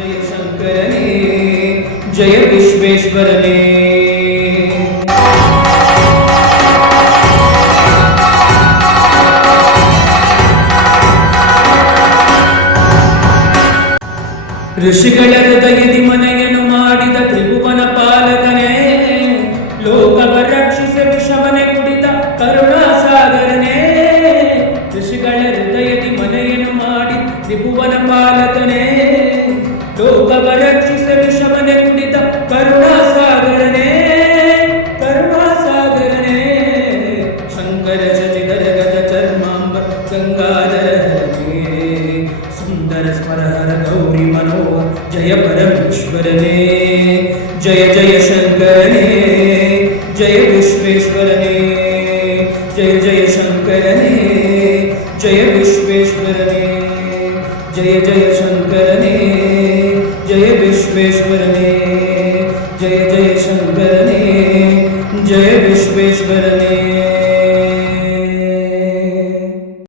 जय शंकरने जय विश्वेश्वरने। ಋಷಿಗಳ ಹೃದಯದಿ ಮನೆಯನ್ನು ಮಾಡಿದ ತ್ರಿಭುವನ ಪಾಲಕನೇ, ಲೋಕವ ರಕ್ಷಿಸ ವಿಷವನೆ ಕುಡಿತ ಕರುಣಾ ಸಾಗರನೇ. ಋಷಿಗಳ ಹೃದಯದಿ ಮನೆಯನ್ನು ಮಾಡಿ ತ್ರಿಭುವನ ಪಾಲಕನೇ, ಲೋಕವ ರಕ್ಷಿಸ ವಿಷವನೆ ಕುಡಿತ ಕರುಣಾ ಸಾಗರನೇ, ಕರುಣಾ ಸಾಗರನೇ. ಶಂಕರ ಶಶಿಧರ ಗಜ ಚರ್ಮಾಂಬ ಗಂಗಾಧರನೇ, ಸುಂದರ ಸ್ಮರಹರ ಗೌರಿ मनोहर जय परमेश्वरने जय जय शंकरने जय विश्वेश्वरने जय जय शंकरने जय विश्वेश्वरने जय जय शंकरने जय विश्वेश्वरने जय जय शंकरने जय विश्वेश्वरने।